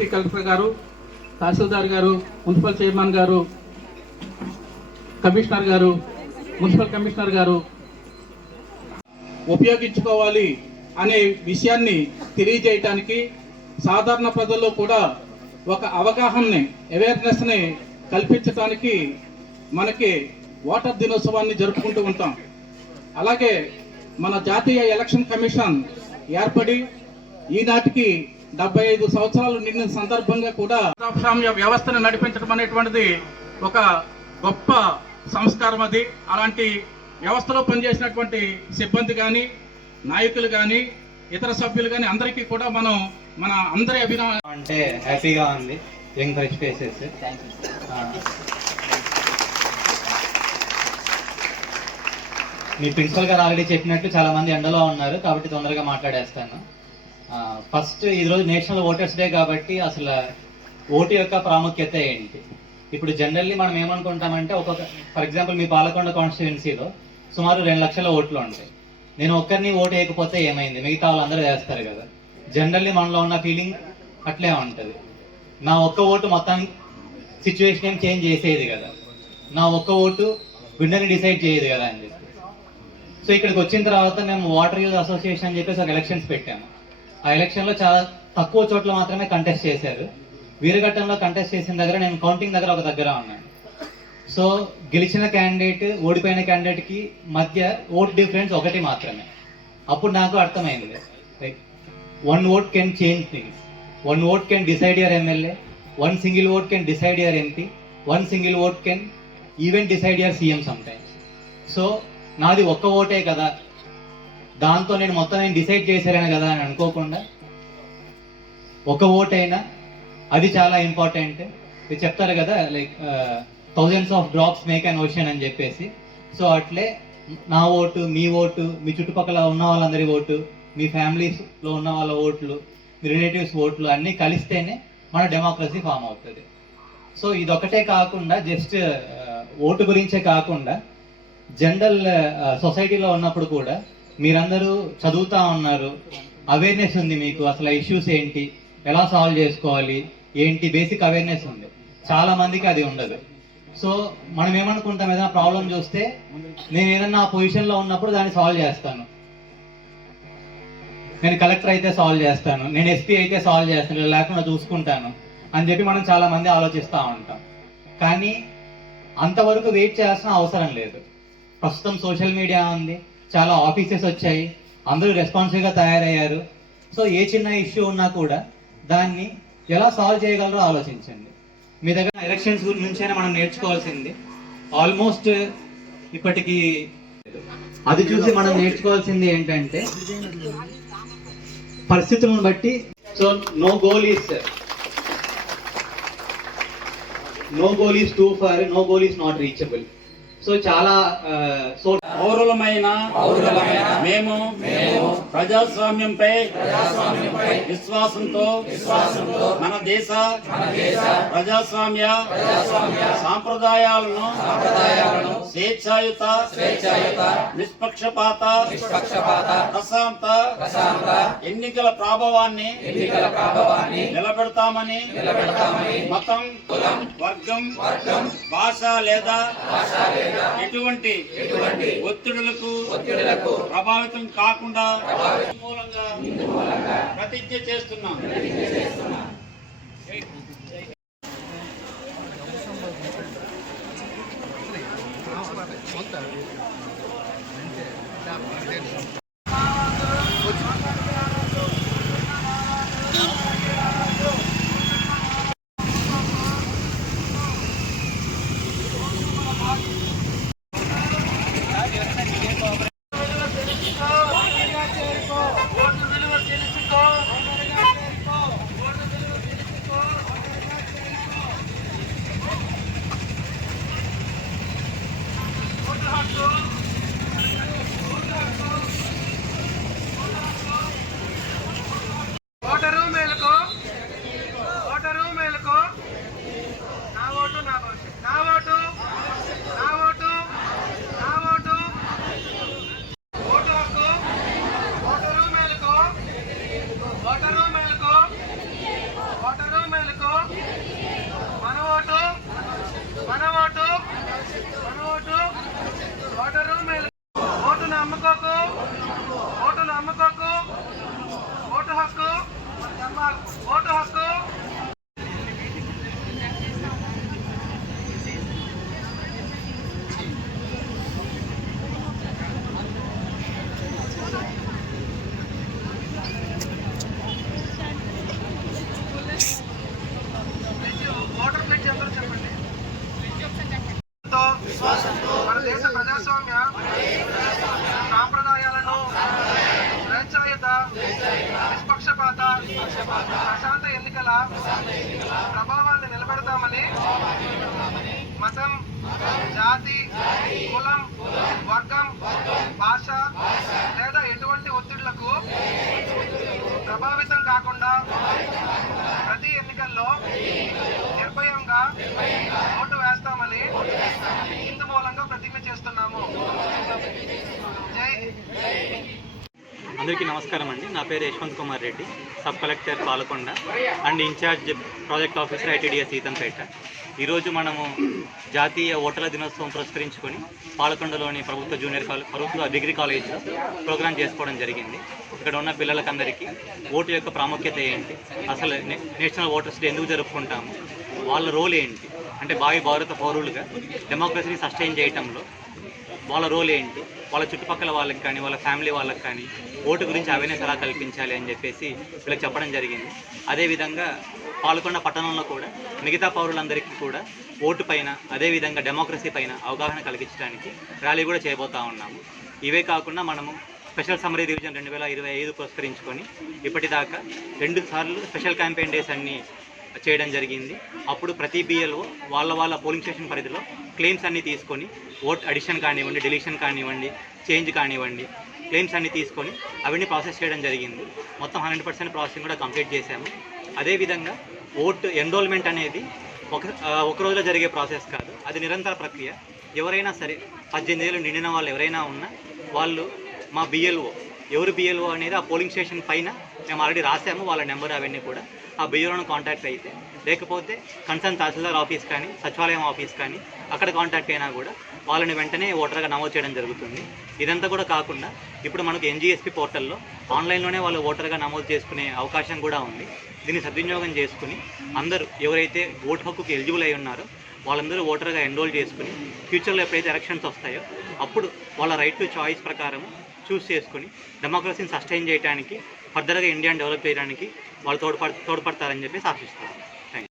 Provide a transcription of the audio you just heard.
Deputy collector గారు, తహసీల్దార్ గారు, municipal chairman గారు, కమిషనర్ గారు, మున్సిపల్ కమిషనర్ గారు ఉపయోగించుకోవాలి అనే విషయాన్ని తెలియజేయటానికి, సాధారణ ప్రజల్లో కూడా ఒక అవగాహనని, అవేర్నెస్ని కల్పించడానికి మనకి ఓటర్ దినోత్సవాన్ని జరుపుకుంటూ ఉంటాం. అలాగే మన జాతీయ ఎలక్షన్ కమిషన్ ఏర్పడి ఈనాటికి 75 సంవత్సరాలు నిండిన సందర్భంగా కూడా ప్రజాస్వామ్య వ్యవస్థను నడిపించడం అనేటువంటిది ఒక గొప్ప సంస్కారం. అది అలాంటి వ్యవస్థలో పనిచేసినటువంటి సిబ్బంది కానీ, నాయకులు కానీ, ఇతర సభ్యులు కానీ అందరికీ కూడా మనం మన అందరి అభినందన. అంటే హ్యాపీగా ఉంది. Young fresh faces. మీ ప్రిన్సిపల్ గారు ఆల్రెడీ చెప్పినట్టు చాలా మంది ఎండలో ఉన్నారు కాబట్టి తొందరగా మాట్లాడేస్తాను. ఫస్ట్ ఈరోజు నేషనల్ ఓటర్స్ డే కాబట్టి అసలు ఓటు యొక్క ప్రాముఖ్యత ఏంటి? ఇప్పుడు జనరల్లీ మనం ఏమనుకుంటామంటే ఫర్ ఎగ్జాంపుల్ మీ పాలకొండ కాన్స్టిట్యుయెన్సీలో సుమారు 2 లక్షల ఓట్లు ఉంటాయి. నేను ఒక్కరిని ఓటు వేయకపోతే ఏమైంది, మిగతా వాళ్ళందరూ వేస్తారు కదా. జనరల్లీ మనలో ఉన్న ఫీలింగ్ అట్లే ఉంటుంది. నా ఒక్క ఓటు మొత్తం సిచ్యువేషన్ ఏం చేంజ్ చేసేది కదా, నా ఒక్క ఓటు విన్నర్ని డిసైడ్ చేయదు కదా అని చెప్పి. సో ఇక్కడికి వచ్చిన తర్వాత మేము వాటర్ యూజ్ అసోసియేషన్ అని చెప్పేసి ఒక ఎలక్షన్స్ పెట్టాము. ఆ ఎలక్షన్లో చాలా తక్కువ చోట్ల మాత్రమే కంటెస్ట్ చేశారు. వీరఘట్టంలో కంటెస్ట్ చేసిన దగ్గర నేను కౌంటింగ్ దగ్గర ఒక దగ్గర ఉన్నాను. సో గెలిచిన క్యాండిడేట్ ఓడిపోయిన క్యాండిడేట్కి మధ్య ఓట్ డిఫరెన్స్ 1 మాత్రమే. అప్పుడు నాకు అర్థమైంది, like 1 vote can change things. 1 vote can decide your MLA, 1 single vote can decide your MP, 1 single vote can even decide your CM sometimes. So నాది ఒక్క ఓటే కదా, దాంతో నేను మొత్తం నేను డిసైడ్ చేశాను కదా అని అనుకోకుండా ఒక ఓటైనా అది చాలా ఇంపార్టెంట్. ఇది చెప్తారు కదా, like thousands of drops make an ocean అని చెప్పేసి. సో అట్లే నా ఓటు, మీ ఓటు, మీ చుట్టుపక్కల ఉన్న వాళ్ళందరి ఓటు, మీ ఫ్యామిలీస్లో ఉన్న వాళ్ళ ఓట్లు, మీ రిలేటివ్స్ ఓట్లు అన్నీ కలిస్తేనే మన డెమోక్రసీ ఫామ్ అవుతుంది. సో ఇదొకటే కాకుండా జస్ట్ ఓటు గురించే కాకుండా జనరల్ సొసైటీలో ఉన్నప్పుడు కూడా మీరందరూ చదువుతూ ఉన్నారు, అవేర్నెస్ ఉంది మీకు, అసలు ఇష్యూస్ ఏంటి, ఎలా సాల్వ్ చేసుకోవాలి ఏంటి, బేసిక్ అవేర్నెస్ ఉంది. చాలా మందికి అది ఉండదు. సో మనం ఏమనుకుంటాం, ఏదైనా ప్రాబ్లం చూస్తే నేను ఏదన్నా ఆ పొజిషన్లో ఉన్నప్పుడు దాన్ని సాల్వ్ చేస్తాను, నేను కలెక్టర్ అయితే సాల్వ్ చేస్తాను, నేను ఎస్పీ అయితే సాల్వ్ చేస్తాను, లేకుండా చూసుకుంటాను అని చెప్పి మనం చాలా మంది ఆలోచిస్తూ ఉంటాం. కానీ అంతవరకు వెయిట్ చేయాల్సిన అవసరం లేదు. ప్రస్తుతం సోషల్ మీడియా ఉంది, చాలా ఆఫీసెస్ వచ్చాయి, అందరూ రెస్పాన్సివ్గా తయారయ్యారు. సో ఏ చిన్న ఇష్యూ ఉన్నా కూడా దాన్ని ఎలా సాల్వ్ చేయగలరో ఆలోచించండి. మీ దగ్గర ఎలక్షన్స్ నుంచైనా మనం నేర్చుకోవాల్సింది ఆల్మోస్ట్ ఇప్పటికీ అది చూసి మనం నేర్చుకోవాల్సింది ఏంటంటే పరిస్థితులను బట్టి. So no goal is too far, no goal is not reachable. So చాలా పౌరులమైన మేము ప్రజాస్వామ్యంపై విశ్వాసంతో మన దేశ ప్రజాస్వామ్య సాంప్రదాయాలను స్వేచ్ఛాయుత నిష్పక్షపాత ప్రశాంత ఎన్నికల ప్రభావాన్ని నిలబెడతామని మతం, వర్గం, భాష లేదా ఎటువంటి ఒత్తిడులకు ప్రభావితం కాకుండా మూలంగా ప్రతిజ్ఞ చేస్తున్నాం. మతం, జాతి, కులం, వర్గం, భాష లేదా ఎటువంటి ఒత్తిడులకు ప్రభావితం కాకుండా ప్రతి ఎన్నికల్లో నిర్భయంగా ఓటు వేస్తామని ఇందు మూలంగా ప్రతిజ్ఞ చేస్తున్నాము. జై అందరికీ నమస్కారం అండి. నా పేరు Yashwant Kumar Reddy, sub collector Palakonda and incharge project officer ITDS Seethampeta. ఈరోజు మనము జాతీయ ఓటర్ల దినోత్సవం పురస్కరించుకొని పాలకొండలోని ప్రభుత్వ డిగ్రీ కాలేజ్లో ప్రోగ్రాం చేసుకోవడం జరిగింది. ఇక్కడ ఉన్న పిల్లలకందరికీ ఓటు యొక్క ప్రాముఖ్యత ఏంటి, అసలు నేషనల్ ఓటర్స్ డే ఎందుకు జరుపుకుంటాము, వాళ్ళ రోల్ ఏంటి, అంటే భారత పౌరులుగా డెమోక్రసీని సస్టైన్ చేయటంలో వాళ్ళ రోల్ ఏంటి, వాళ్ళ చుట్టుపక్కల వాళ్ళకి కానీ వాళ్ళ ఫ్యామిలీ వాళ్ళకి కానీ ఓటు గురించి అవేర్నెస్ ఎలా కల్పించాలి అని చెప్పేసి వీళ్ళకి చెప్పడం జరిగింది. అదేవిధంగా పాల్గొన్న పట్టణంలో కూడా మిగతా పౌరులందరికీ కూడా ఓటు పైన అదేవిధంగా డెమోక్రసీ పైన అవగాహన కలిగించడానికి ర్యాలీ కూడా చేయబోతూ ఉన్నాము. ఇవే కాకుండా మనము స్పెషల్ సమ్మరీ రివిజన్ 2025 పురస్కరించుకొని ఇప్పటిదాకా 2 సార్లు స్పెషల్ క్యాంపెయిన్ డేస్ అన్నీ చేయడం జరిగింది. అప్పుడు ప్రతి బిఎల్ఓ వాళ్ళ పోలింగ్ స్టేషన్ పరిధిలో క్లెయిమ్స్ అన్నీ తీసుకొని ఓట్ అడిషన్ కానివ్వండి, డెలిషన్ కానివ్వండి, చేంజ్ కానివ్వండి, క్లెయిమ్స్ అన్నీ తీసుకొని అవన్నీ ప్రాసెస్ చేయడం జరిగింది. మొత్తం 100% ప్రాసెసింగ్ కూడా కంప్లీట్ చేశాము. అదేవిధంగా ఓట్ ఎన్రోల్మెంట్ అనేది ఒక రోజులో జరిగే ప్రాసెస్ కాదు, అది నిరంతర ప్రక్రియ. ఎవరైనా సరే 18 ఏళ్ళు నిండిన వాళ్ళు ఎవరైనా ఉన్నా వాళ్ళు మా ఎవరు బిఎల్ఓ అనేది ఆ పోలింగ్ స్టేషన్ పైన మేము ఆల్రెడీ రాసాము, వాళ్ళ నెంబర్ అవన్నీ కూడా ఆ బిఎల్ఓను కాంటాక్ట్ అయితే, లేకపోతే కన్సర్న్ తహసీల్దార్ ఆఫీస్ కానీ సచివాలయం ఆఫీస్ కానీ అక్కడ కాంటాక్ట్ అయినా కూడా వాళ్ళని వెంటనే ఓటర్గా నమోదు చేయడం జరుగుతుంది. ఇదంతా కూడా కాకుండా ఇప్పుడు మనకు ఎన్జిఎస్పి పోర్టల్లో ఆన్లైన్లోనే వాళ్ళు ఓటర్గా నమోదు చేసుకునే అవకాశం కూడా ఉంది. దీన్ని సద్వినియోగం చేసుకుని అందరూ ఎవరైతే ఓటు హక్కుకి ఎలిజిబుల్ అయి ఉన్నారో వాళ్ళందరూ ఓటర్గా ఎన్రోల్ చేసుకుని ఫ్యూచర్లో ఎప్పుడైతే ఎలక్షన్స్ వస్తాయో అప్పుడు వాళ్ళ రైట్ టు చాయిస్ ప్రకారం చూస్ చేసుకుని డెమోక్రసీని సస్టైన్ చేయడానికి, ఫర్దర్గా ఇండియాని డెవలప్ చేయడానికి వాళ్ళు తోడ్పడతారని చెప్పి ఆశిస్తున్నాను.